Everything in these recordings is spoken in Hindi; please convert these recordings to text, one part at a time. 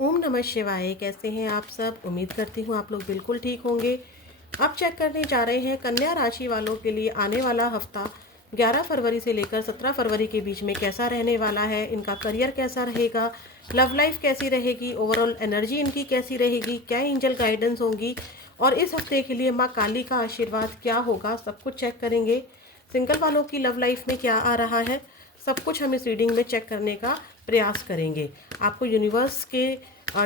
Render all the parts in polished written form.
ओम नमः शिवाय। कैसे हैं आप सब? उम्मीद करती हूँ आप लोग बिल्कुल ठीक होंगे। अब चेक करने जा रहे हैं कन्या राशि वालों के लिए आने वाला हफ्ता 11 फरवरी से लेकर 17 फरवरी के बीच में कैसा रहने वाला है। इनका करियर कैसा रहेगा, लव लाइफ कैसी रहेगी, ओवरऑल एनर्जी इनकी कैसी रहेगी, क्या एंजल गाइडेंस होंगी और इस हफ्ते के लिए माँ काली का आशीर्वाद क्या होगा, सब कुछ चेक करेंगे। सिंगल वालों की लव लाइफ में क्या आ रहा है, सब कुछ हम इस रीडिंग में चेक करने का प्रयास करेंगे। आपको यूनिवर्स के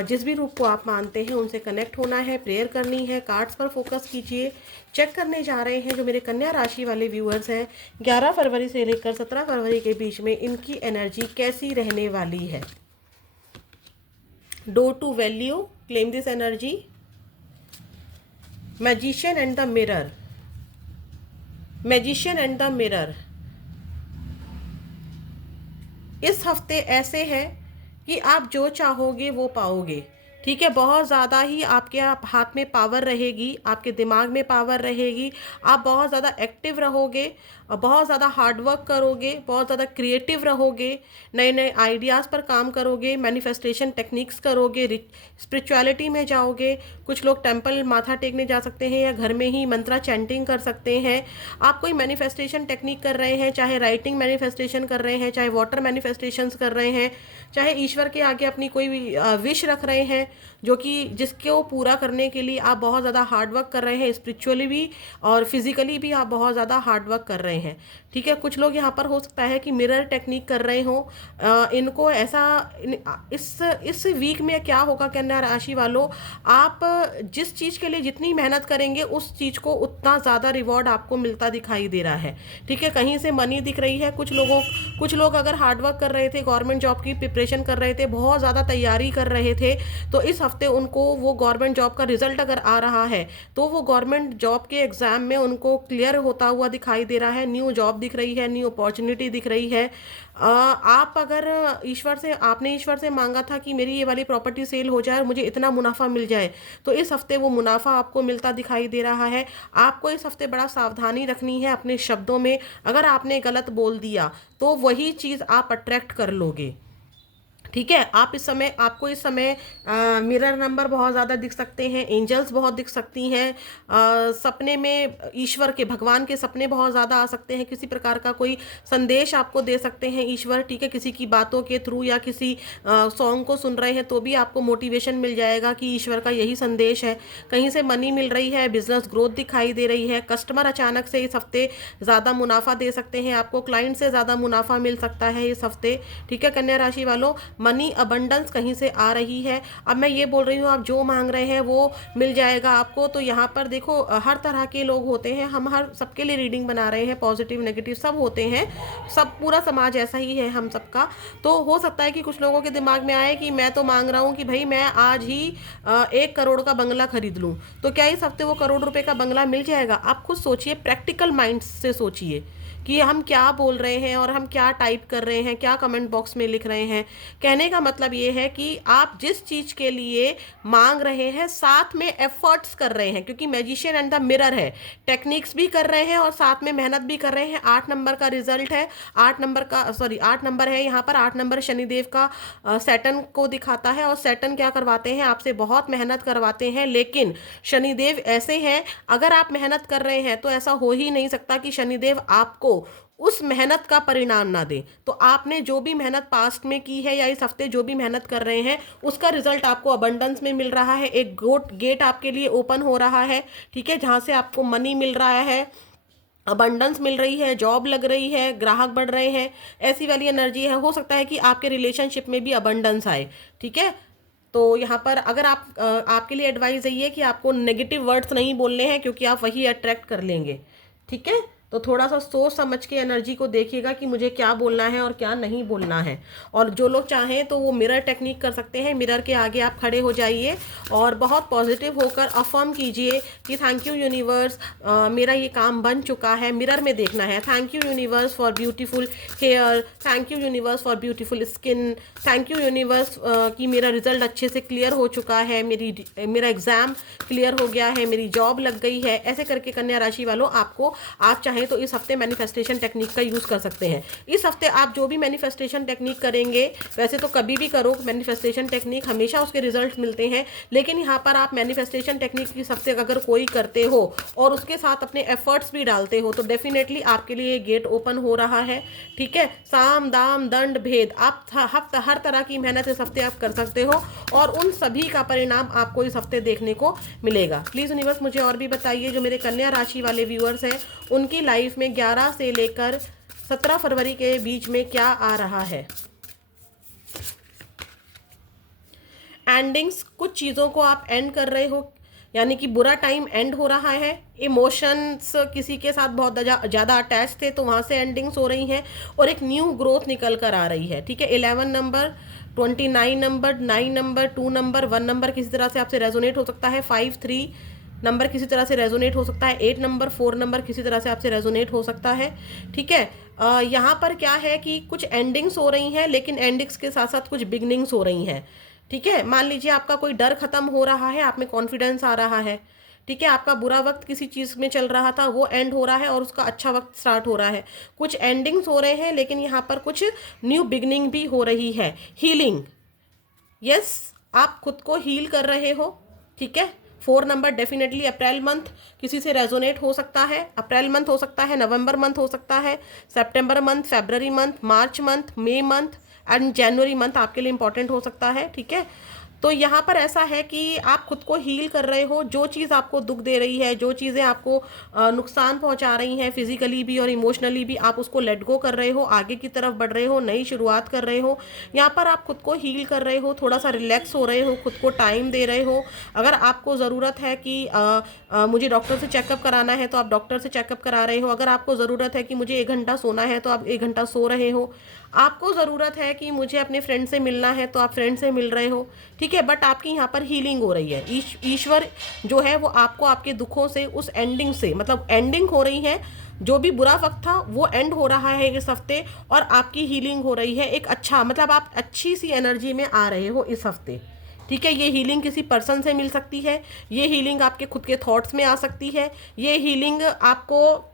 जिस भी रूप को आप मानते हैं उनसे कनेक्ट होना है, प्रेयर करनी है, कार्ड्स पर फोकस कीजिए। चेक करने जा रहे हैं जो मेरे कन्या राशि वाले व्यूअर्स हैं 11 फरवरी से लेकर 17 फरवरी के बीच में इनकी एनर्जी कैसी रहने वाली है। Do to value, claim this energy. Magician and the mirror, magician and the mirror. इस हफ्ते ऐसे है कि आप जो चाहोगे वो पाओगे। ठीक है, बहुत ज़्यादा ही आपके हाथ में पावर रहेगी, आपके दिमाग में पावर रहेगी, आप बहुत ज़्यादा एक्टिव रहोगे और बहुत ज़्यादा हार्डवर्क करोगे, बहुत ज़्यादा क्रिएटिव रहोगे, नए नए आइडियाज़ पर काम करोगे, मैनिफेस्टेशन टेक्निक्स करोगे, स्पिरिचुअलिटी में जाओगे। कुछ लोग टेंपल माथा टेकने जा सकते हैं या घर में ही मंत्रा चैंटिंग कर सकते हैं। आप कोई मैनिफेस्टेशन टेक्निक कर रहे हैं, चाहे राइटिंग मैनिफेस्टेशन कर रहे हैं, चाहे वाटर मैनिफेस्टेशंस कर रहे हैं, चाहे ईश्वर के आगे अपनी कोई विश रख रहे हैं जो कि जिसको पूरा करने के लिए आप बहुत ज़्यादा हार्डवर्क कर रहे हैं, स्पिरिचुअली भी और फिजिकली भी आप बहुत ज़्यादा हार्डवर्क कर रहे हैं। ठीक है, कुछ लोग यहाँ पर हो सकता है कि मिरर टेक्निक कर रहे हों। इनको ऐसा इस वीक में क्या होगा कन्या राशि वालों, आप जिस चीज़ के लिए जितनी मेहनत करेंगे उस चीज़ को उतना ज़्यादा रिवॉर्ड आपको मिलता दिखाई दे रहा है। ठीक है, कहीं से मनी दिख रही है। कुछ लोग अगर हार्डवर्क कर रहे थे, गवर्नमेंट जॉब की प्रिपरेशन कर रहे थे, बहुत ज़्यादा तैयारी कर रहे थे, तो इस हफ्ते उनको वो गवर्नमेंट जॉब का रिजल्ट अगर आ रहा है तो वो गवर्नमेंट जॉब के एग्ज़ाम में उनको क्लियर होता हुआ दिखाई दे रहा है। न्यू जॉब दिख रही है, न्यू अपॉर्चुनिटी दिख रही है। आप अगर आपने ईश्वर से मांगा था कि मेरी ये वाली प्रॉपर्टी सेल हो जाए और मुझे इतना मुनाफा मिल जाए, तो इस हफ्ते वो मुनाफा आपको मिलता दिखाई दे रहा है। आपको इस हफ्ते बड़ा सावधानी रखनी है अपने शब्दों में। अगर आपने गलत बोल दिया तो वही चीज़ आप अट्रैक्ट कर लोगे। ठीक है, आपको इस समय मिरर नंबर बहुत ज़्यादा दिख सकते हैं, एंजल्स बहुत दिख सकती हैं, सपने में ईश्वर के, भगवान के सपने बहुत ज़्यादा आ सकते हैं। किसी प्रकार का कोई संदेश आपको दे सकते हैं ईश्वर। ठीक है, किसी की बातों के थ्रू या किसी सॉन्ग को सुन रहे हैं तो भी आपको मोटिवेशन मिल जाएगा कि ईश्वर का यही संदेश है। कहीं से मनी मिल रही है, बिजनेस ग्रोथ दिखाई दे रही है। कस्टमर अचानक से इस हफ्ते ज़्यादा मुनाफा दे सकते हैं, आपको क्लाइंट से ज़्यादा मुनाफा मिल सकता है इस हफ्ते। ठीक है कन्या राशि वालों, मनी अबंडेंस कहीं से आ रही है। अब मैं ये बोल रही हूँ आप जो मांग रहे हैं वो मिल जाएगा आपको। तो यहाँ पर देखो, हर तरह के लोग होते हैं, हम हर सबके लिए रीडिंग बना रहे हैं, पॉजिटिव नेगेटिव सब होते हैं, सब पूरा समाज ऐसा ही है हम सबका। तो हो सकता है कि कुछ लोगों के दिमाग में आए कि मैं तो मांग रहा हूँ कि भाई मैं आज ही 1 करोड़ का बंगला खरीद लूँ, तो क्या इस हफ्ते वो करोड़ रुपए का बंगला मिल जाएगा? आप खुद सोचिए, प्रैक्टिकल माइंड से सोचिए कि हम क्या बोल रहे हैं और हम क्या टाइप कर रहे हैं, क्या कमेंट बॉक्स में लिख रहे हैं। कहने का मतलब ये है कि आप जिस चीज़ के लिए मांग रहे हैं साथ में एफर्ट्स कर रहे हैं, क्योंकि मैजिशियन एंड द मिरर है, टेक्निक्स भी कर रहे हैं और साथ में मेहनत भी कर रहे हैं। 8 नंबर का रिजल्ट है, 8 नंबर है यहाँ पर। 8 नंबर शनिदेव का सैटर्न को दिखाता है और सैटर्न क्या करवाते हैं आपसे, बहुत मेहनत करवाते हैं। लेकिन शनिदेव ऐसे हैं, अगर आप मेहनत कर रहे हैं तो ऐसा हो ही नहीं सकता कि शनिदेव आपको उस मेहनत का परिणाम ना दे। तो आपने जो भी मेहनत पास्ट में की है या इस हफ्ते जो भी मेहनत कर रहे हैं उसका रिजल्ट आपको अबंडेंस में मिल रहा है। एक गेट आपके लिए ओपन हो रहा है, ठीक है, जहां से आपको मनी मिल रहा है, अबंडेंस मिल रही है, जॉब लग रही है, ग्राहक बढ़ रहे हैं, ऐसी वाली एनर्जी है। हो सकता है कि आपके रिलेशनशिप में भी अबंडेंस आए। ठीक है, तो यहाँ पर अगर आपके लिए एडवाइस यही है कि आपको नेगेटिव वर्ड्स नहीं बोलने हैं, क्योंकि आप वही अट्रैक्ट कर लेंगे। ठीक है, तो थोड़ा सा सोच समझ के एनर्जी को देखिएगा कि मुझे क्या बोलना है और क्या नहीं बोलना है। और जो लोग चाहें तो वो मिरर टेक्निक कर सकते हैं। मिरर के आगे आप खड़े हो जाइए और बहुत पॉजिटिव होकर अफर्म कीजिए कि थैंक यू यूनिवर्स, मेरा ये काम बन चुका है। मिरर में देखना है, thank you universe for beautiful hair, thank you universe for beautiful skin, thank you universe कि मेरा रिजल्ट अच्छे से क्लियर हो चुका है, मेरा एग्जाम क्लियर हो गया है, मेरी जॉब लग गई है। ऐसे करके कन्या राशि वालों आप चाहे चाहें तो इस हफ्ते मैनिफेस्टेशन टेक्निक का यूज़ कर सकते हैं। इस हफ्ते आप जो भी मैनिफेस्टेशन टेक्निक करेंगे, वैसे तो कभी भी करो मैनिफेस्टेशन टेक्निक, हमेशा उसके रिजल्ट मिलते हैं, लेकिन यहाँ पर आप मैनिफेस्टेशन टेक्निक इस हफ्ते अगर कोई करते हो और उसके साथ अपने एफर्ट्स भी डालते हो तो डेफिनेटली आपके लिए गेट ओपन हो रहा है। ठीक है, साम दाम दंड भेद, आप हर तरह की मेहनत इस हफ्ते आप कर सकते हो और उन सभी का परिणाम आपको इस हफ्ते देखने को मिलेगा। प्लीज़ यूनिवर्स मुझे और भी बताइए, जो मेरे कन्या राशि वाले व्यूअर्स हैं उनकी लाइफ में 11 से लेकर 17 फरवरी के बीच में क्या आ रहा है। एंडिंग्स, कुछ चीज़ों को आप एंड कर रहे हो, यानी कि बुरा टाइम एंड हो रहा है। इमोशंस किसी के साथ बहुत ज़्यादा अटैच थे तो वहाँ से एंडिंग्स हो रही हैं और एक न्यू ग्रोथ निकल कर आ रही है। ठीक है, 11 number, 29 number, 9 number, 2 number, 1 number किसी तरह से आपसे रेजोनेट हो सकता है, 5, 3 नंबर किसी तरह से रेजोनेट हो सकता है, 8 नंबर, 4 नंबर किसी तरह से आपसे रेजोनेट हो सकता है। ठीक है, यहाँ पर क्या है कि कुछ एंडिंग्स हो रही हैं, लेकिन एंडिंग्स के साथ साथ कुछ बिगनिंग्स हो रही हैं। ठीक है, मान लीजिए आपका कोई डर खत्म हो रहा है, आप में कॉन्फिडेंस आ रहा है। ठीक है, आपका बुरा वक्त किसी चीज़ में चल रहा था वो एंड हो रहा है और उसका अच्छा वक्त स्टार्ट हो रहा है। कुछ एंडिंग्स हो रहे हैं, लेकिन यहाँ पर कुछ न्यू बिगनिंग भी हो रही है। हीलिंग, यस, आप खुद को हील कर रहे हो। ठीक है, 4 नंबर डेफिनेटली अप्रैल मंथ किसी से रेजोनेट हो सकता है। अप्रैल मंथ हो सकता है, नवंबर मंथ हो सकता है, सितंबर मंथ, फरवरी मंथ, मार्च मंथ, मई मंथ एंड जनवरी मंथ आपके लिए इंपॉर्टेंट हो सकता है। ठीक है, तो यहाँ पर ऐसा है कि आप खुद को हील कर रहे हो। जो चीज़ आपको दुख दे रही है, जो चीज़ें आपको नुकसान पहुँचा रही हैं फिजिकली भी और इमोशनली भी, आप उसको लेट गो कर रहे हो, आगे की तरफ बढ़ रहे हो, नई शुरुआत कर रहे हो। यहाँ पर आप खुद को हील कर रहे हो, थोड़ा सा रिलैक्स हो रहे हो, खुद को टाइम दे रहे हो। अगर आपको ज़रूरत है कि मुझे डॉक्टर से चेकअप कराना है तो आप डॉक्टर से चेकअप करा रहे हो। अगर आपको ज़रूरत है कि मुझे 1 घंटा सोना है तो आप 1 घंटा सो रहे हो। आपको ज़रूरत है कि मुझे अपने फ्रेंड से मिलना है तो आप फ्रेंड से मिल रहे हो। ठीक है, बट आपकी यहाँ पर हीलिंग हो रही है। ईश्वर जो है वो आपको आपके दुखों से, उस एंडिंग से, मतलब एंडिंग हो रही है, जो भी बुरा वक्त था वो एंड हो रहा है इस हफ्ते और आपकी हीलिंग हो रही है। एक अच्छा, मतलब आप अच्छी सी एनर्जी में आ रहे हो इस हफ्ते। ठीक है, ये हीलिंग किसी पर्सन से मिल सकती है, ये हीलिंग आपके खुद के थॉट्स में आ सकती है, ये हीलिंग आपको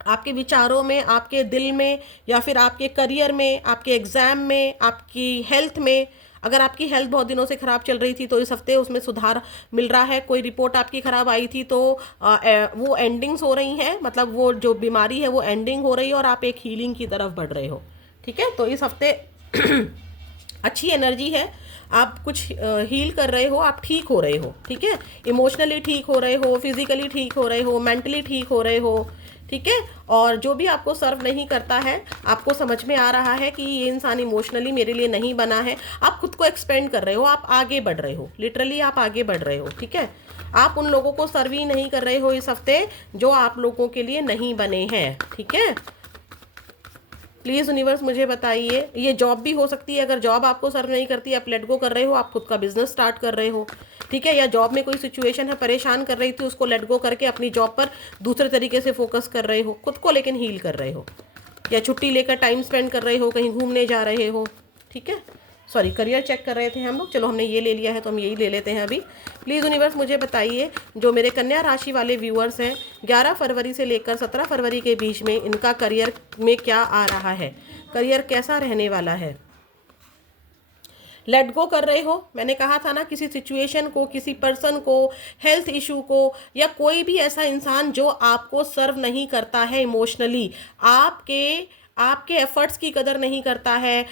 आपके विचारों में, आपके दिल में, या फिर आपके करियर में, आपके एग्ज़ाम में, आपकी हेल्थ में। अगर आपकी हेल्थ बहुत दिनों से ख़राब चल रही थी तो इस हफ्ते उसमें सुधार मिल रहा है। कोई रिपोर्ट आपकी ख़राब आई थी तो वो एंडिंग्स हो रही हैं, मतलब वो जो बीमारी है वो एंडिंग हो रही है और आप एक हीलिंग की तरफ बढ़ रहे हो। ठीक है, तो इस हफ्ते अच्छी एनर्जी है, आप कुछ हील कर रहे हो, आप ठीक हो रहे हो। ठीक है, इमोशनली ठीक हो रहे हो, फिजिकली ठीक हो रहे हो, मेंटली ठीक हो रहे हो। ठीक है, और जो भी आपको सर्व नहीं करता है, आपको समझ में आ रहा है कि ये इंसान इमोशनली मेरे लिए नहीं बना है, आप खुद को एक्सपेंड कर रहे हो, आप आगे बढ़ रहे हो, लिटरली आप आगे बढ़ रहे हो। ठीक है, आप उन लोगों को सर्व ही नहीं कर रहे हो इस हफ्ते जो आप लोगों के लिए नहीं बने हैं। ठीक है, प्लीज़ यूनिवर्स मुझे बताइए, ये जॉब भी हो सकती है। अगर जॉब आपको सर्व नहीं करती, आप लेट गो कर रहे हो, आप खुद का बिजनेस स्टार्ट कर रहे हो। ठीक है, या जॉब में कोई सिचुएशन है, परेशान कर रही थी, उसको लेट गो करके अपनी जॉब पर दूसरे तरीके से फोकस कर रहे हो, खुद को लेकिन हील कर रहे हो, या छुट्टी लेकर टाइम स्पेंड कर रहे हो, कहीं घूमने जा रहे हो। ठीक है, सॉरी, करियर चेक कर रहे थे हम लोग, चलो हमने ये ले लिया है तो हम यही ले लेते हैं अभी। प्लीज़ यूनिवर्स मुझे बताइए, जो मेरे कन्या राशि वाले व्यूअर्स हैं 11 फरवरी से लेकर 17 फरवरी के बीच में इनका करियर में क्या आ रहा है, करियर कैसा रहने वाला है। लेट गो कर रहे हो, मैंने कहा था ना, किसी सिचुएशन को, किसी पर्सन को, हेल्थ इशू को, या कोई भी ऐसा इंसान जो आपको सर्व नहीं करता है इमोशनली, आपके एफर्ट्स की कदर नहीं करता है,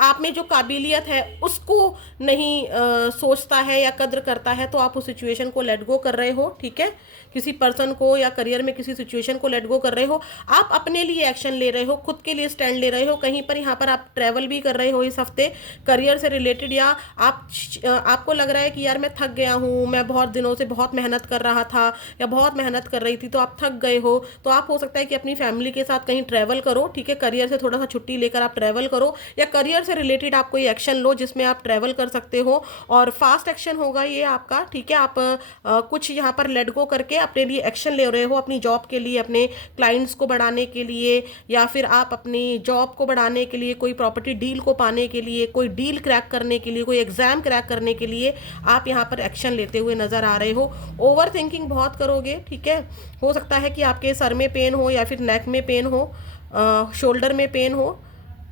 आप में जो काबिलियत है उसको नहीं सोचता है या कद्र करता है, तो आप उस सिचुएशन को लेट गो कर रहे हो। ठीक है, किसी पर्सन को या करियर में किसी सिचुएशन को लेट गो कर रहे हो, आप अपने लिए एक्शन ले रहे हो, खुद के लिए स्टैंड ले रहे हो। कहीं पर यहाँ पर आप ट्रैवल भी कर रहे हो इस हफ्ते करियर से रिलेटेड, या आपको लग रहा है कि यार मैं थक गया हूँ, मैं बहुत दिनों से बहुत मेहनत कर रहा था या बहुत मेहनत कर रही थी, तो आप थक गए हो, तो आप हो सकता है कि अपनी फैमिली के साथ कहीं ट्रैवल करो। ठीक है, करियर से थोड़ा सा छुट्टी लेकर आप ट्रैवल करो, या करियर से रिलेटेड आप कोई एक्शन लो जिसमें आप ट्रैवल कर सकते हो, और फास्ट एक्शन होगा ये आपका, ठीक है। आप कुछ यहाँ पर लेट गो करके अपने लिए एक्शन ले रहे हो, अपनी जॉब के लिए, अपने क्लाइंट्स को बढ़ाने के लिए, या फिर आप अपनी जॉब को बढ़ाने के लिए, कोई प्रॉपर्टी डील को पाने के लिए, कोई डील क्रैक करने के लिए, कोई एग्जाम क्रैक करने के लिए आप यहाँ पर एक्शन लेते हुए नजर आ रहे हो। ओवर थिंकिंग बहुत करोगे, ठीक है। हो सकता है कि आपके सर में पेन हो, या फिर नेक में पेन हो, शोल्डर में पेन हो,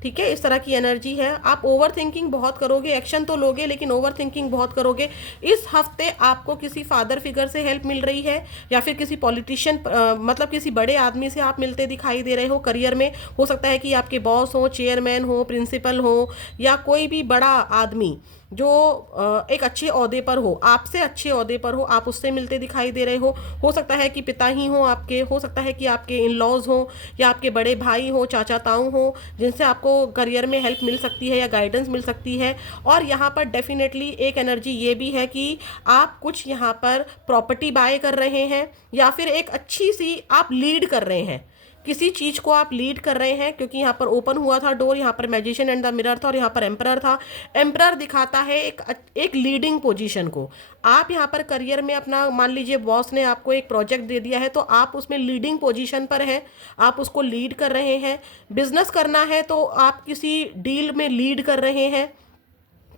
ठीक है। इस तरह की एनर्जी है। आप ओवर थिंकिंग बहुत करोगे, एक्शन तो लोगे लेकिन ओवर थिंकिंग बहुत करोगे। इस हफ्ते आपको किसी फादर फिगर से हेल्प मिल रही है, या फिर किसी पॉलिटिशियन मतलब किसी बड़े आदमी से आप मिलते दिखाई दे रहे हो करियर में। हो सकता है कि आपके बॉस हो, चेयरमैन हो, प्रिंसिपल हो, या कोई भी बड़ा आदमी जो एक अच्छे ओहदे पर हो, आपसे अच्छे ओहदे पर हो, आप उससे मिलते दिखाई दे रहे हो सकता है कि पिता ही हो आपके, हो सकता है कि आपके इन लॉज हो, या आपके बड़े भाई हो, चाचा ताऊ हो, जिनसे आपको करियर में हेल्प मिल सकती है या गाइडेंस मिल सकती है। और यहाँ पर डेफिनेटली एक एनर्जी ये भी है कि आप कुछ यहाँ पर प्रॉपर्टी बाय कर रहे हैं, या फिर एक अच्छी सी आप लीड कर रहे हैं, किसी चीज को आप लीड कर रहे हैं, क्योंकि यहाँ पर ओपन हुआ था डोर, यहाँ पर मैजिशियन एंड द मिरर था, और यहाँ पर एम्परर था। एम्परर दिखाता है एक लीडिंग पोजीशन को। आप यहाँ पर करियर में अपना, मान लीजिए बॉस ने आपको एक प्रोजेक्ट दे दिया है, तो आप उसमें लीडिंग पोजीशन पर हैं, आप उसको लीड कर रहे हैं। बिजनेस करना है तो आप किसी डील में लीड कर रहे हैं,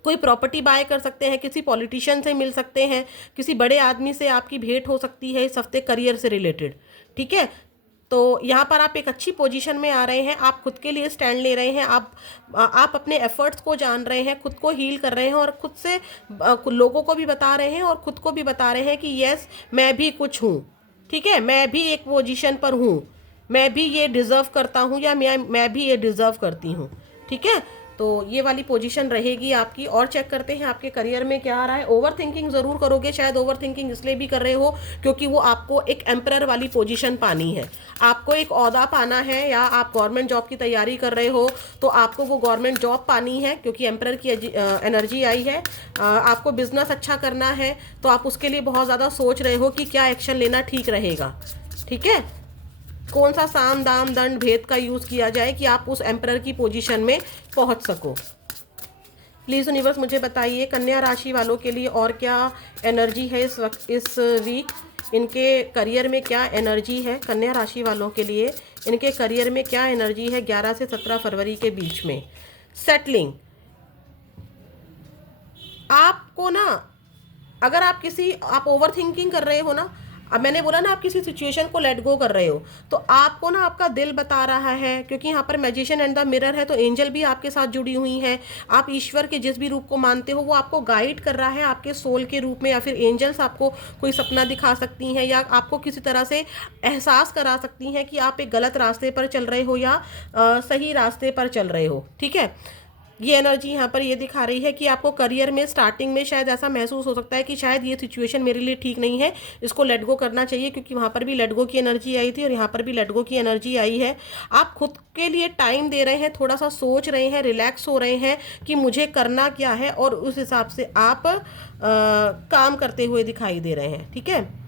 कोई प्रॉपर्टी बाय कर सकते हैं, किसी पॉलिटिशियन से मिल सकते हैं, किसी बड़े आदमी से आपकी भेंट हो सकती है इस हफ्ते करियर से रिलेटेड, ठीक है। तो यहाँ पर आप एक अच्छी पोजीशन में आ रहे हैं, आप खुद के लिए स्टैंड ले रहे हैं, आप अपने एफर्ट्स को जान रहे हैं, खुद को हील कर रहे हैं, और खुद से लोगों को भी बता रहे हैं और खुद को भी बता रहे हैं कि यस मैं भी कुछ हूँ, ठीक है, मैं भी एक पोजीशन पर हूँ, मैं भी ये डिज़र्व करता हूँ, या मैं भी ये डिज़र्व करती हूँ, ठीक है। तो ये वाली पोजीशन रहेगी आपकी। और चेक करते हैं आपके करियर में क्या आ रहा है। ओवर थिंकिंग ज़रूर करोगे, शायद ओवर थिंकिंग इसलिए भी कर रहे हो क्योंकि वो आपको एक एम्परर वाली पोजीशन पानी है, आपको एक ओहदा पाना है, या आप गवर्नमेंट जॉब की तैयारी कर रहे हो तो आपको वो गवर्नमेंट जॉब पानी है, क्योंकि एम्परर की एनर्जी आई है। आपको बिजनेस अच्छा करना है तो आप उसके लिए बहुत ज़्यादा सोच रहे हो कि क्या एक्शन लेना ठीक रहेगा, ठीक है, कौन सा साम दाम दंड भेद का यूज़ किया जाए कि आप उस एम्परर की पोजीशन में पहुंच सको। प्लीज़ यूनिवर्स मुझे बताइए कन्या राशि वालों के लिए और क्या एनर्जी है इस वक्त, इस वीक इनके करियर में क्या एनर्जी है। कन्या राशि वालों के लिए इनके करियर में क्या एनर्जी है 11 से 17 फरवरी के बीच में। सेटलिंग, आपको ना, अगर आप ओवर थिंकिंग कर रहे हो ना, अब मैंने बोला ना आप किसी सिचुएशन को लेट गो कर रहे हो, तो आपको ना आपका दिल बता रहा है, क्योंकि यहाँ पर मैजिशियन एंड द मिरर है, तो एंजल भी आपके साथ जुड़ी हुई हैं। आप ईश्वर के जिस भी रूप को मानते हो वो आपको गाइड कर रहा है आपके सोल के रूप में, या फिर एंजल्स आपको कोई सपना दिखा सकती हैं, या आपको किसी तरह से एहसास करा सकती हैं कि आप एक गलत रास्ते पर चल रहे हो या सही रास्ते पर चल रहे हो, ठीक है। ये एनर्जी यहाँ पर ये दिखा रही है कि आपको करियर में स्टार्टिंग में शायद ऐसा महसूस हो सकता है कि शायद ये सिचुएशन मेरे लिए ठीक नहीं है, इसको लेट गो करना चाहिए, क्योंकि वहाँ पर भी लेट गो की एनर्जी आई थी और यहाँ पर भी लेट गो की एनर्जी आई है। आप खुद के लिए टाइम दे रहे हैं, थोड़ा सा सोच रहे हैं, रिलैक्स हो रहे हैं कि मुझे करना क्या है, और उस हिसाब से आप काम करते हुए दिखाई दे रहे हैं, ठीक है।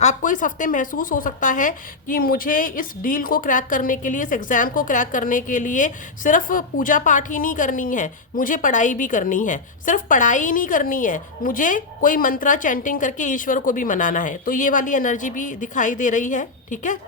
आपको इस हफ्ते महसूस हो सकता है कि मुझे इस डील को क्रैक करने के लिए, इस एग्ज़ाम को क्रैक करने के लिए सिर्फ पूजा पाठ ही नहीं करनी है, मुझे पढ़ाई भी करनी है। सिर्फ पढ़ाई ही नहीं करनी है, मुझे कोई मंत्रा चैंटिंग करके ईश्वर को भी मनाना है। तो ये वाली एनर्जी भी दिखाई दे रही है, ठीक है।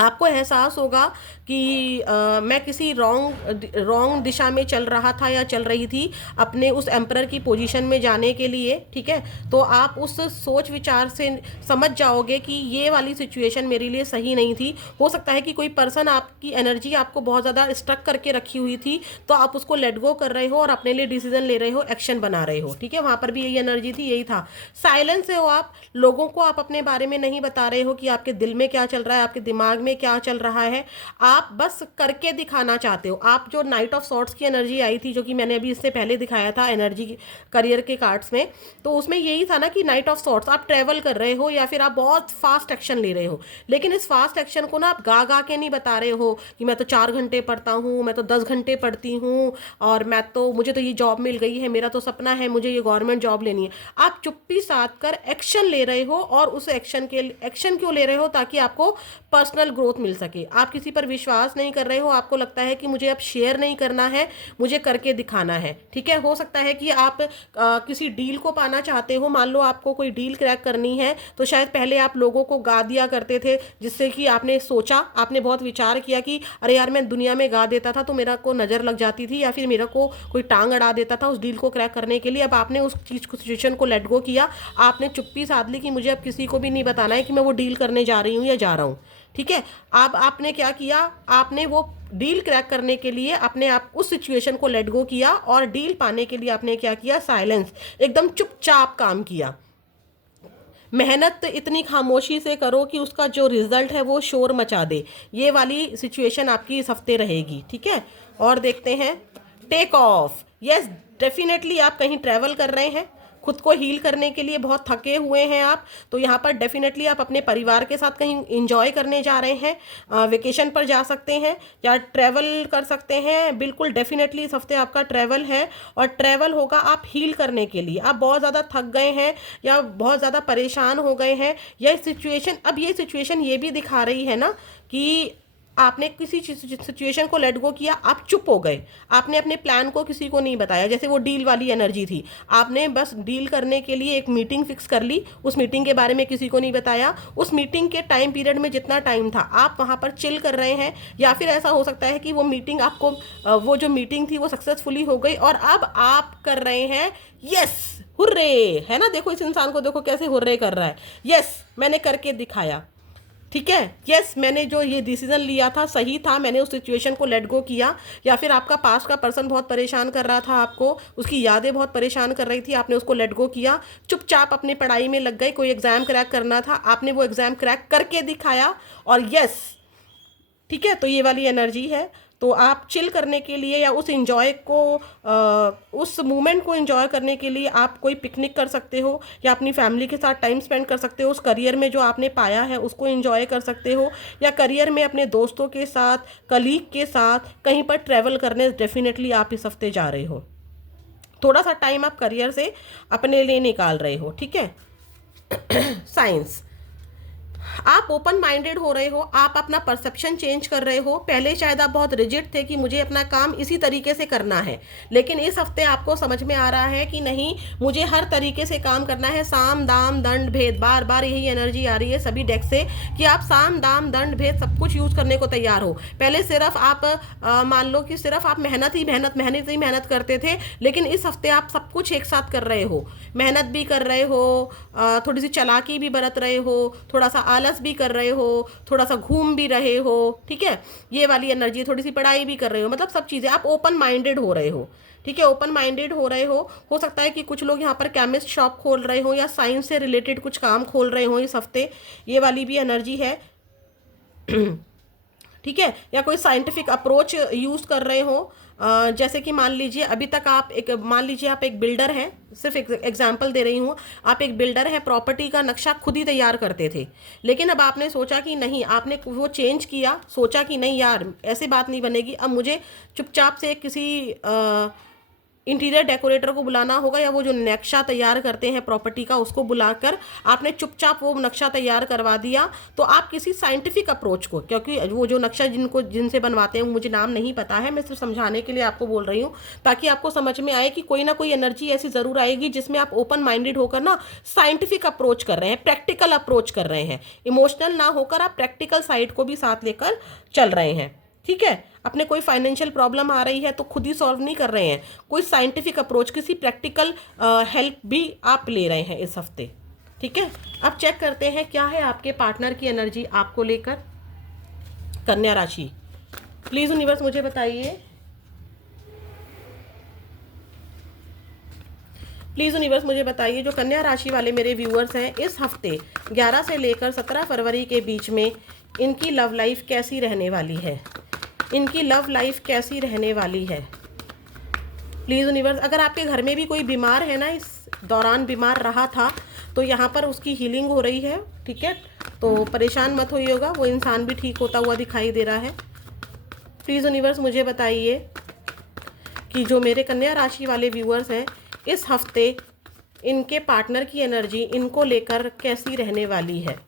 आपको एहसास होगा कि मैं किसी रॉन्ग दिशा में चल रहा था या चल रही थी अपने उस एम्परर की पोजीशन में जाने के लिए, ठीक है। तो आप उस सोच विचार से समझ जाओगे कि ये वाली सिचुएशन मेरे लिए सही नहीं थी। हो सकता है कि कोई पर्सन आपकी एनर्जी आपको बहुत ज़्यादा स्ट्रक करके रखी हुई थी, तो आप उसको लेट गो कर रहे हो और अपने लिए डिसीजन ले रहे हो, एक्शन बना रहे हो, ठीक है। वहाँ पर भी यही एनर्जी थी, यही था। साइलेंस से हो आप, लोगों को आप अपने बारे में नहीं बता रहे हो कि आपके दिल में क्या चल रहा है, आपके दिमाग में क्या चल रहा है, आप बस करके दिखाना चाहते हो। आप जो नाइट ऑफ सॉर्ट्स की एनर्जी आई थी, जो कि मैंने अभी इससे पहले दिखाया था एनर्जी करियर के कार्ड्स में, तो उसमें यही था ना कि नाइट ऑफ सॉर्ट्स, आप ट्रेवल कर रहे हो या फिर आप बहुत फास्ट एक्शन ले रहे हो, लेकिन इस फास्ट एक्शन को ना आप गा गा के नहीं बता रहे हो कि मैं तो 4 घंटे पढ़ता हूँ, मैं तो 10 घंटे पढ़ती हूँ, और मुझे तो ये जॉब मिल गई है, मेरा तो सपना है मुझे ये गवर्नमेंट जॉब लेनी है। आप चुप्पी साध कर एक्शन ले रहे हो, और उस एक्शन क्यों ले रहे हो, ताकि आपको पर्सनल प्रैक्टिकल ग्रोथ मिल सके। आप किसी पर विश्वास नहीं कर रहे हो, आपको लगता है कि मुझे अब शेयर नहीं करना है, मुझे करके दिखाना है। ठीक है, हो सकता है कि आप किसी डील को पाना चाहते हो। मान लो आपको कोई डील क्रैक करनी है, तो शायद पहले आप लोगों को गा दिया करते थे, जिससे कि आपने सोचा, आपने बहुत विचार किया कि अरे यार मैं दुनिया में गा देता था तो मेरा को नज़र लग जाती थी, या फिर मेरा को कोई टांग अड़ा देता था उस डील को क्रैक करने के लिए। अब आपने उस चीज़ को, सिचुएशन को लेट गो किया, आपने चुप्पी साध ली कि मुझे अब किसी को भी नहीं बताना है कि मैं वो डील करने जा रही हूँ या जा रहा हूँ। ठीक है, अब आपने क्या किया, आपने वो डील क्रैक करने के लिए अपने आप उस सिचुएशन को लेट गो किया, और डील पाने के लिए आपने क्या किया, साइलेंस, एकदम चुपचाप काम किया। मेहनत इतनी खामोशी से करो कि उसका जो रिजल्ट है वो शोर मचा दे। ये वाली सिचुएशन आपकी इस हफ्ते रहेगी। ठीक है, और देखते हैं टेक ऑफ। यस, डेफिनेटली आप कहीं ट्रैवल कर रहे हैं, खुद को हील करने के लिए बहुत थके हुए हैं आप, तो यहाँ पर डेफिनेटली आप अपने परिवार के साथ कहीं इंजॉय करने जा रहे हैं, वेकेशन पर जा सकते हैं या ट्रैवल कर सकते हैं। बिल्कुल डेफिनेटली इस हफ्ते आपका ट्रैवल है, और ट्रैवल होगा आप हील करने के लिए। आप बहुत ज़्यादा थक गए हैं या बहुत ज़्यादा परेशान हो गए हैं, यह सिचुएशन, अब ये सिचुएशन ये भी दिखा रही है ना कि आपने किसी सिचुएशन को लेट गो किया, आप चुप हो गए, आपने अपने प्लान को किसी को नहीं बताया। जैसे वो डील वाली एनर्जी थी, आपने बस डील करने के लिए एक मीटिंग फिक्स कर ली, उस मीटिंग के बारे में किसी को नहीं बताया। उस मीटिंग के टाइम पीरियड में जितना टाइम था आप वहाँ पर चिल कर रहे हैं, या फिर ऐसा हो सकता है कि वो मीटिंग आपको, वो जो मीटिंग थी वो सक्सेसफुली हो गई और अब आप कर रहे हैं यस, हुर्रे, है ना। देखो इस इंसान को, देखो कैसे हुर्रे कर रहा है, यस मैंने करके दिखाया। ठीक है, यस मैंने जो ये डिसीजन लिया था सही था, मैंने उस सिचुएशन को लेट गो किया। या फिर आपका पास का पर्सन बहुत परेशान कर रहा था आपको, उसकी यादें बहुत परेशान कर रही थी, आपने उसको लेट गो किया, चुपचाप अपनी पढ़ाई में लग गए। कोई एग्जाम क्रैक करना था, आपने वो एग्जाम क्रैक करके दिखाया, और यस, ठीक है। तो ये वाली एनर्जी है। तो आप चिल करने के लिए या उस इंजॉय को, उस मोमेंट को इंजॉय करने के लिए आप कोई पिकनिक कर सकते हो, या अपनी फैमिली के साथ टाइम स्पेंड कर सकते हो। उस करियर में जो आपने पाया है उसको इंजॉय कर सकते हो, या करियर में अपने दोस्तों के साथ, कलीग के साथ कहीं पर ट्रैवल करने डेफिनेटली आप इस हफ्ते जा रहे हो। थोड़ा सा टाइम आप करियर से अपने लिए निकाल रहे हो। ठीक है। साइंस, आप ओपन माइंडेड हो रहे हो, आप अपना परसेप्शन चेंज कर रहे हो। पहले शायद आप बहुत रिजिड थे कि मुझे अपना काम इसी तरीके से करना है, लेकिन इस हफ्ते आपको समझ में आ रहा है कि नहीं, मुझे हर तरीके से काम करना है। साम दाम दंड भेद, बार बार यही एनर्जी आ रही है सभी डेक से कि आप साम दाम दंड भेद सब कुछ यूज करने को तैयार हो। पहले सिर्फ आप मान लो कि सिर्फ आप मेहनत ही मेहनत करते थे, लेकिन इस हफ्ते आप सब कुछ एक साथ कर रहे हो। मेहनत भी कर रहे हो, थोड़ी सी चालाकी भी बरत रहे हो, थोड़ा सा आलस भी कर रहे हो, थोड़ा सा घूम भी रहे हो। ठीक है, ये वाली एनर्जी, थोड़ी सी पढ़ाई भी कर रहे हो, मतलब सब चीज़ें आप ओपन माइंडेड हो रहे हो। ठीक है, ओपन माइंडेड हो रहे हो सकता है कि कुछ लोग यहाँ पर केमिस्ट शॉप खोल रहे हो या साइंस से रिलेटेड कुछ काम खोल रहे हो इस हफ्ते, ये वाली भी एनर्जी है। ठीक है, या कोई साइंटिफिक अप्रोच यूज़ कर रहे हो। जैसे कि मान लीजिए अभी तक आप एक बिल्डर हैं, सिर्फ एक एग्जांपल दे रही हूँ, आप एक बिल्डर हैं, प्रॉपर्टी का नक्शा खुद ही तैयार करते थे, लेकिन अब आपने सोचा कि नहीं, आपने वो चेंज किया, सोचा कि नहीं यार ऐसे बात नहीं बनेगी, अब मुझे चुपचाप से किसी इंटीरियर डेकोरेटर को बुलाना होगा, या वो जो नक्शा तैयार करते हैं प्रॉपर्टी का उसको बुलाकर आपने चुपचाप वो नक्शा तैयार करवा दिया। तो आप किसी साइंटिफिक अप्रोच को, क्योंकि वो जो नक्शा जिनसे बनवाते हैं मुझे नाम नहीं पता है, मैं सिर्फ समझाने के लिए आपको बोल रही हूँ, ताकि आपको समझ में आए कि कोई ना कोई एनर्जी ऐसी ज़रूर आएगी जिसमें आप ओपन माइंडेड होकर ना साइंटिफिक अप्रोच कर रहे हैं, प्रैक्टिकल अप्रोच कर रहे हैं, इमोशनल ना होकर आप प्रैक्टिकल साइड को भी साथ लेकर चल रहे हैं। ठीक है, अपने कोई फाइनेंशियल प्रॉब्लम आ रही है तो खुद ही सॉल्व नहीं कर रहे हैं, कोई साइंटिफिक अप्रोच, किसी प्रैक्टिकल हेल्प भी आप ले रहे हैं इस हफ्ते। ठीक है, अब चेक करते हैं क्या है आपके पार्टनर की एनर्जी आपको लेकर। कन्या राशि, प्लीज यूनिवर्स मुझे बताइए, प्लीज़ यूनिवर्स मुझे बताइए, जो कन्या राशि वाले मेरे व्यूअर्स हैं इस हफ्ते 11 से लेकर 17 फरवरी के बीच में इनकी लव लाइफ कैसी रहने वाली है, इनकी लव लाइफ कैसी रहने वाली है। प्लीज़ यूनिवर्स, अगर आपके घर में भी कोई बीमार है ना, इस दौरान बीमार रहा था, तो यहाँ पर उसकी हीलिंग हो रही है। ठीक है, तो परेशान मत होइएगा, वो इंसान भी ठीक होता हुआ दिखाई दे रहा है। प्लीज़ यूनिवर्स मुझे बताइए कि जो मेरे कन्या राशि वाले व्यूअर्स हैं इस हफ्ते इनके पार्टनर की एनर्जी इनको लेकर कैसी रहने वाली है।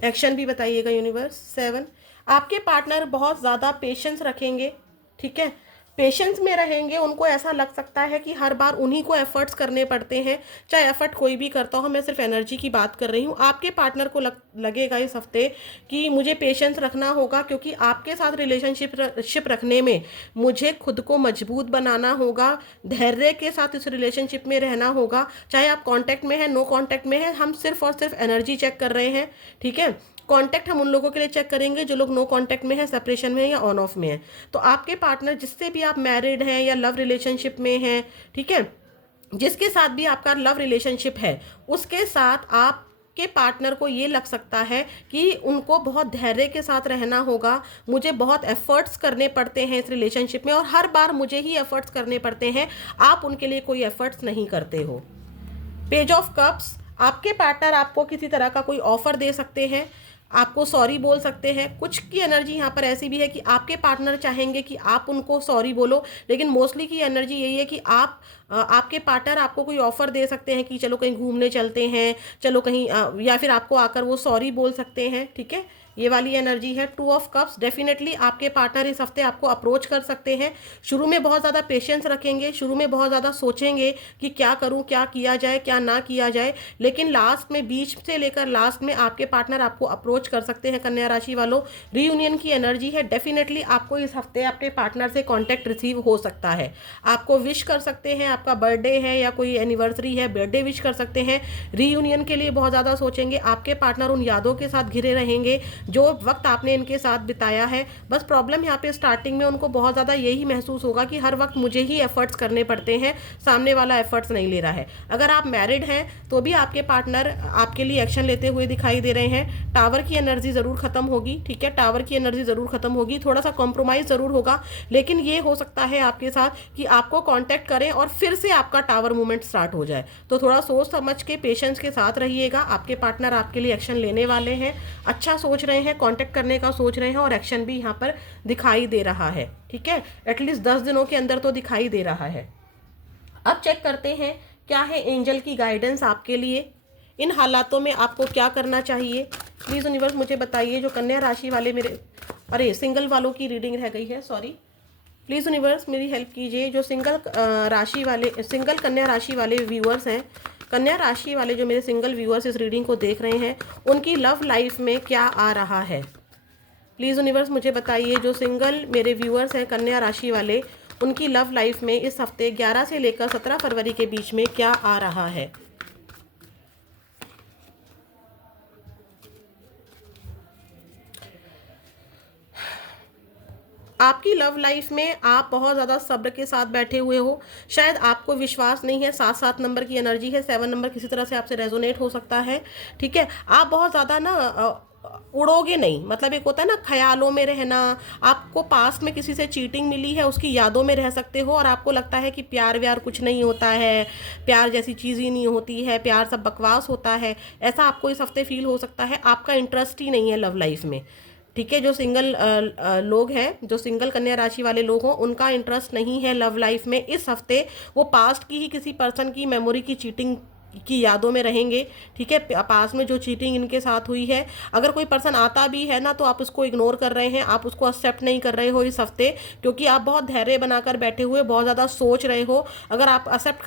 एक्शन भी बताइएगा यूनिवर्स। 7, आपके पार्टनर बहुत ज़्यादा पेशेंस रखेंगे, ठीक है, पेशेंस में रहेंगे। उनको ऐसा लग सकता है कि हर बार उन्हीं को एफर्ट्स करने पड़ते हैं, चाहे एफर्ट कोई भी करता हो, मैं सिर्फ एनर्जी की बात कर रही हूँ। आपके पार्टनर को लगेगा इस हफ्ते कि मुझे पेशेंस रखना होगा, क्योंकि आपके साथ रिलेशनशिप रखने में मुझे खुद को मजबूत बनाना होगा, धैर्य के साथ इस रिलेशनशिप में रहना होगा। चाहे आप कांटेक्ट में हैं, नो कांटेक्ट में हैं, हम सिर्फ और सिर्फ एनर्जी चेक कर रहे हैं, ठीक है। कांटेक्ट हम उन लोगों के लिए चेक करेंगे जो लोग नो कांटेक्ट में है, सेपरेशन में है या ऑन ऑफ में है। तो आपके पार्टनर जिससे भी आप मैरिड हैं या लव रिलेशनशिप में हैं, ठीक है, जिसके साथ भी आपका लव रिलेशनशिप है, उसके साथ आप के पार्टनर को ये लग सकता है कि उनको बहुत धैर्य के साथ रहना होगा, मुझे बहुत एफर्ट्स करने पड़ते हैं इस रिलेशनशिप में और हर बार मुझे ही एफर्ट्स करने पड़ते हैं, आप उनके लिए कोई एफर्ट्स नहीं करते हो। पेज ऑफ कप्स, आपके पार्टनर आपको किसी तरह का कोई ऑफर दे सकते हैं, आपको सॉरी बोल सकते हैं। कुछ की एनर्जी यहाँ पर ऐसी भी है कि आपके पार्टनर चाहेंगे कि आप उनको सॉरी बोलो, लेकिन मोस्टली की एनर्जी यही है कि आपके पार्टनर आपको कोई ऑफर दे सकते हैं कि चलो कहीं घूमने चलते हैं, चलो कहीं या फिर आपको आकर वो सॉरी बोल सकते हैं, ठीक है, ये वाली एनर्जी है। 2 ऑफ कप्स, डेफिनेटली आपके पार्टनर इस हफ्ते आपको अप्रोच कर सकते हैं। शुरू में बहुत ज़्यादा पेशेंस रखेंगे, शुरू में बहुत ज़्यादा सोचेंगे कि क्या करूं, क्या किया जाए, क्या ना किया जाए, लेकिन लास्ट में, बीच से लेकर लास्ट में आपके पार्टनर आपको अप्रोच कर सकते हैं। कन्या राशि वालों, रीयूनियन की एनर्जी है, डेफिनेटली आपको इस हफ्ते अपने पार्टनर से कॉन्टैक्ट रिसीव हो सकता है। आपको विश कर सकते हैं, आपका बर्थडे है या कोई एनिवर्सरी है, बर्थडे विश कर सकते हैं। रीयूनियन के लिए बहुत ज़्यादा सोचेंगे, आपके पार्टनर उन यादों के साथ घिरे रहेंगे जो वक्त आपने इनके साथ बिताया है। बस प्रॉब्लम यहाँ पे स्टार्टिंग में उनको बहुत ज़्यादा यही महसूस होगा कि हर वक्त मुझे ही एफर्ट्स करने पड़ते हैं, सामने वाला एफर्ट्स नहीं ले रहा है। अगर आप मैरिड हैं तो भी आपके पार्टनर आपके लिए एक्शन लेते हुए दिखाई दे रहे हैं। टावर की एनर्जी ज़रूर खत्म होगी, ठीक है, टावर की एनर्जी ज़रूर खत्म होगी, थोड़ा सा कॉम्प्रोमाइज़ ज़रूर होगा, लेकिन ये हो सकता है आपके साथ कि आपको कॉन्टैक्ट करें और फिर से आपका टावर मूवमेंट स्टार्ट हो जाए। तो थोड़ा सोच समझ के पेशेंस के साथ रहिएगा, आपके पार्टनर आपके लिए एक्शन लेने वाले हैं, अच्छा सोच रहे हैं, कांटेक्ट करने का सोच रहे हैं और एक्शन भी यहाँ पर दिखाई दे रहा है, ठीक है, एटलीस्ट 10 दिनों के अंदर तो दिखाई दे रहा है। अब चेक करते हैं क्या है एंजल की गाइडेंस आपके लिए, इन हालातों में आपको क्या करना चाहिए। प्लीज़ यूनिवर्स मुझे बताइए, जो कन्या राशि वाले मेरे सिंगल वालों की रीडिंग रह गई है, सॉरी, प्लीज़ यूनिवर्स मेरी हेल्प कीजिए। जो सिंगल कन्या राशि वाले व्यूअर्स हैं, कन्या राशि वाले जो मेरे सिंगल व्यूअर्स इस रीडिंग को देख रहे हैं, उनकी लव लाइफ में क्या आ रहा है। प्लीज़ यूनिवर्स मुझे बताइए, जो सिंगल मेरे व्यूअर्स हैं कन्या राशि वाले, उनकी लव लाइफ में इस हफ्ते 11 से लेकर 17 फरवरी के बीच में क्या आ रहा है। आपकी लव लाइफ में आप बहुत ज़्यादा सब्र के साथ बैठे हुए हो, शायद आपको विश्वास नहीं है। 7 नंबर की एनर्जी है, 7 नंबर किसी तरह से आपसे रेजोनेट हो सकता है, ठीक है। आप बहुत ज़्यादा ना उड़ोगे नहीं, मतलब एक होता है ना ख्यालों में रहना, आपको पास्ट में किसी से चीटिंग मिली है उसकी यादों में रह सकते हो और आपको लगता है कि प्यार व्यार कुछ नहीं होता है, प्यार जैसी चीज़ ही नहीं होती है, प्यार सब बकवास होता है, ऐसा आपको इस हफ्ते फील हो सकता है। आपका इंटरेस्ट ही नहीं है लव लाइफ में, ठीक है। जो सिंगल लोग हैं, जो सिंगल कन्या राशि वाले लोग हों, उनका इंटरेस्ट नहीं है लव लाइफ में इस हफ्ते। वो पास्ट की ही किसी पर्सन की मेमोरी की चीटिंग की यादों में रहेंगे, ठीक है, पास में जो चीटिंग इनके साथ हुई है। अगर कोई पर्सन आता भी है ना तो आप उसको इग्नोर कर रहे हैं, आप उसको एक्सेप्ट नहीं कर रहे हो इस हफ्ते, क्योंकि आप बहुत धैर्य बनाकर बैठे हुए, बहुत ज़्यादा सोच रहे हो। अगर आप एक्सेप्ट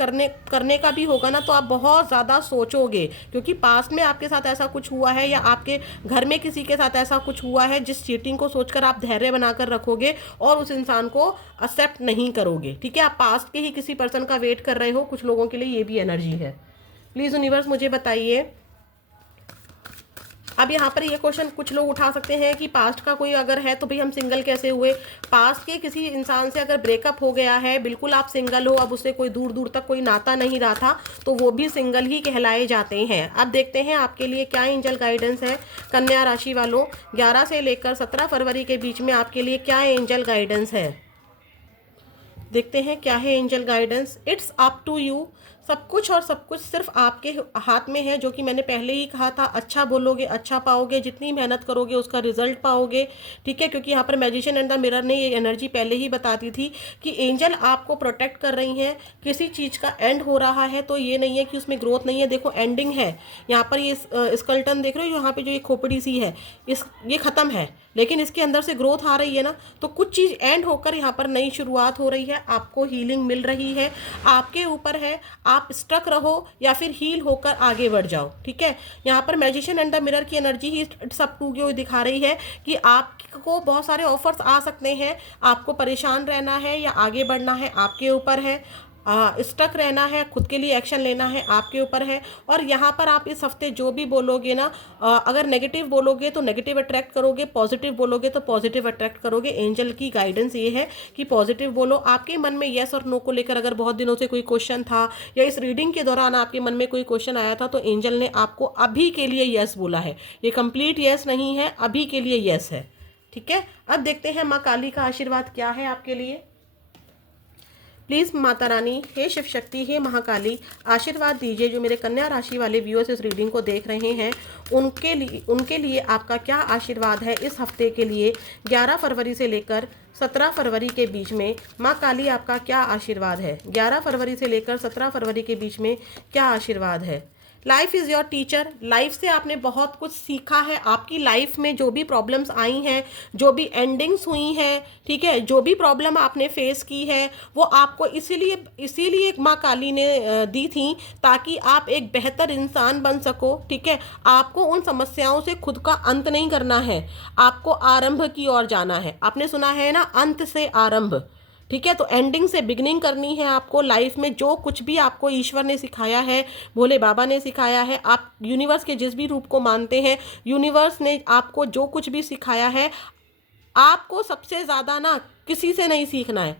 करने का भी होगा ना तो आप बहुत ज़्यादा सोचोगे, क्योंकि पास्ट में आपके साथ ऐसा कुछ हुआ है या आपके घर में किसी के साथ ऐसा कुछ हुआ है जिस चीटिंग को सोचकर आप धैर्य बनाकर रखोगे और उस इंसान को एक्सेप्ट नहीं करोगे, ठीक है। आप पास्ट के ही किसी पर्सन का वेट कर रहे हो, कुछ लोगों के लिए ये भी एनर्जी है। प्लीज़ यूनिवर्स मुझे बताइए। अब यहाँ पर ये क्वेश्चन कुछ लोग उठा सकते हैं कि पास्ट का कोई अगर है तो भाई हम सिंगल कैसे हुए। पास्ट के किसी इंसान से अगर ब्रेकअप हो गया है, बिल्कुल आप सिंगल हो, अब उससे कोई दूर दूर तक कोई नाता नहीं रहा था, तो वो भी सिंगल ही कहलाए जाते हैं। अब देखते हैं आपके लिए क्या एंजल गाइडेंस है कन्या राशि वालों। 11 से लेकर 17 फरवरी के बीच में आपके लिए क्या एंजल गाइडेंस है, देखते हैं क्या है angel guidance. It's up to you. सब कुछ और सब कुछ सिर्फ आपके हाथ में है। जो कि मैंने पहले ही कहा था, अच्छा बोलोगे अच्छा पाओगे, जितनी मेहनत करोगे उसका रिजल्ट पाओगे, ठीक है। क्योंकि यहाँ पर मैजिशियन एंड द मिरर ने ये एनर्जी पहले ही बताती थी कि एंजल आपको प्रोटेक्ट कर रही हैं। किसी चीज़ का एंड हो रहा है तो ये नहीं है कि उसमें ग्रोथ नहीं है, देखो एंडिंग है। यहाँ पर ये स्कल्टन देख रहे हो, यहाँ पे जो ये खोपड़ी सी है, ये ख़त्म है, लेकिन इसके अंदर से ग्रोथ आ रही है ना। तो कुछ चीज़ एंड होकर यहाँ पर नई शुरुआत हो रही है, आपको हीलिंग मिल रही है। आपके ऊपर है, आप स्टक रहो या फिर हील होकर आगे बढ़ जाओ, ठीक है। यहाँ पर मैजिशियन एंड द मिरर की एनर्जी ही सब टूटे हुए दिखा रही है कि आपको बहुत सारे ऑफर्स आ सकते हैं। आपको परेशान रहना है या आगे बढ़ना है, आपके ऊपर है। स्टक रहना है, खुद के लिए एक्शन लेना है, आपके ऊपर है। और यहाँ पर आप इस हफ्ते जो भी बोलोगे ना, अगर नेगेटिव बोलोगे तो नेगेटिव अट्रैक्ट करोगे, पॉजिटिव बोलोगे तो पॉजिटिव अट्रैक्ट करोगे। एंजल की गाइडेंस ये है कि पॉजिटिव बोलो। आपके मन में येस और नो को लेकर अगर बहुत दिनों से कोई क्वेश्चन था या इस रीडिंग के दौरान आपके मन में कोई क्वेश्चन आया था, तो एंजल ने आपको अभी के लिए येस बोला है। ये कंप्लीट येस नहीं है, अभी के लिए येस है, ठीक है। अब देखते हैं माँ काली का आशीर्वाद क्या है आपके लिए। प्लीज़ माता रानी, हे शिव शक्ति, हे महाकाली, आशीर्वाद दीजिए। जो मेरे कन्या राशि वाले व्यूअर्स इस रीडिंग को देख रहे हैं, उनके लिए आपका क्या आशीर्वाद है इस हफ्ते के लिए। 11 फरवरी से लेकर 17 फरवरी के बीच में माँ काली आपका क्या आशीर्वाद है। 11 फरवरी से लेकर 17 फरवरी के बीच में क्या आशीर्वाद है। Life is your teacher. Life से आपने बहुत कुछ सीखा है। आपकी लाइफ में जो भी प्रॉब्लम्स आई हैं, जो भी एंडिंग्स हुई हैं, ठीक है, जो भी प्रॉब्लम आपने फेस की है, वो आपको इसीलिए माँ काली ने दी थी ताकि आप एक बेहतर इंसान बन सको, ठीक है। आपको उन समस्याओं से खुद का अंत नहीं करना है, आपको आरंभ की ओर जाना है। आपने सुना है ना, अंत से आरंभ, ठीक है। तो एंडिंग से बिगनिंग करनी है आपको लाइफ में। जो कुछ भी आपको ईश्वर ने सिखाया है, भोले बाबा ने सिखाया है, आप यूनिवर्स के जिस भी रूप को मानते हैं, यूनिवर्स ने आपको जो कुछ भी सिखाया है, आपको सबसे ज़्यादा ना किसी से नहीं सीखना है।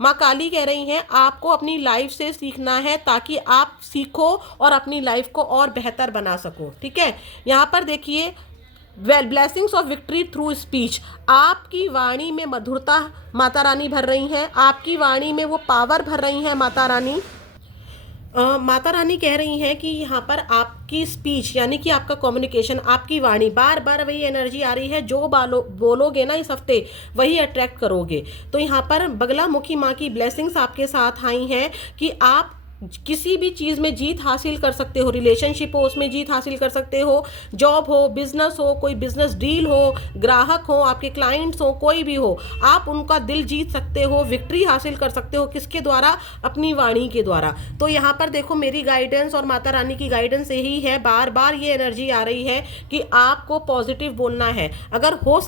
माँ काली कह रही हैं आपको अपनी लाइफ से सीखना है ताकि आप सीखो और अपनी लाइफ को और बेहतर बना सको, ठीक है। यहाँ पर देखिए, blessings of victory through speech. आपकी वाणी में मधुरता माता रानी भर रही हैं, आपकी वाणी में वो पावर भर रही हैं माता रानी। माता रानी कह रही हैं कि यहाँ पर आपकी स्पीच यानी कि आपका कम्युनिकेशन, आपकी वाणी, बार बार वही एनर्जी आ रही है, जो बोलोगे ना इस हफ्ते वही अट्रैक्ट करोगे। तो यहाँ पर बगलामुखी माँ की ब्लेसिंग्स आपके साथ आई हैं कि आप किसी भी चीज़ में जीत हासिल कर सकते हो। रिलेशनशिप हो उसमें जीत हासिल कर सकते हो, जॉब हो, बिजनेस हो, कोई बिजनेस डील हो, ग्राहक हो, आपके क्लाइंट्स हो, कोई भी हो, आप उनका दिल जीत सकते हो, विक्ट्री हासिल कर सकते हो। किसके द्वारा? अपनी वाणी के द्वारा। तो यहाँ पर देखो, मेरी गाइडेंस और माता रानी की गाइडेंस यही है, बार बार ये एनर्जी आ रही है कि आपको पॉजिटिव बोलना है। अगर हो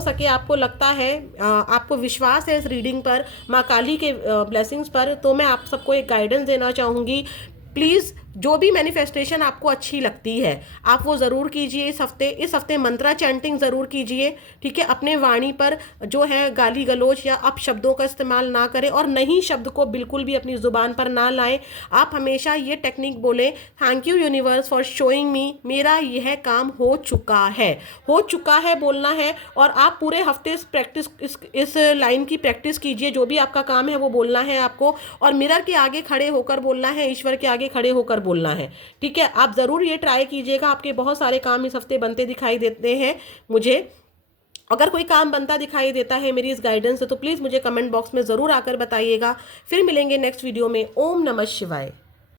सके आपको लगता है, आपको विश्वास है इस रीडिंग पर, माँ काली के ब्लेसिंग्स पर, तो मैं आप सबको एक गाइडेंस देना चाहूँगी। प्लीज़ जो भी मैनिफेस्टेशन आपको अच्छी लगती है आप वो ज़रूर कीजिए इस हफ्ते मंत्रा चैंटिंग ज़रूर कीजिए, ठीक है। अपने वाणी पर जो है गाली गलोच या अपशब्दों का इस्तेमाल ना करें और नहीं शब्द को बिल्कुल भी अपनी ज़ुबान पर ना लाएं। आप हमेशा ये टेक्निक बोलें, thank you universe for showing me, मेरा यह काम हो चुका है बोलना है। और आप पूरे हफ्ते इस लाइन की प्रैक्टिस कीजिए। जो भी आपका काम है वो बोलना है आपको, और मिरर के आगे खड़े होकर बोलना है, ईश्वर के आगे खड़े होकर बोलना है, ठीक है। आप ज़रूर ये ट्राई कीजिएगा। आपके बहुत सारे काम इस हफ्ते बनते दिखाई देते हैं मुझे। अगर कोई काम बनता दिखाई देता है मेरी इस गाइडेंस से, तो प्लीज़ मुझे कमेंट बॉक्स में ज़रूर आकर बताइएगा। फिर मिलेंगे नेक्स्ट वीडियो में। ओम नमः शिवाय।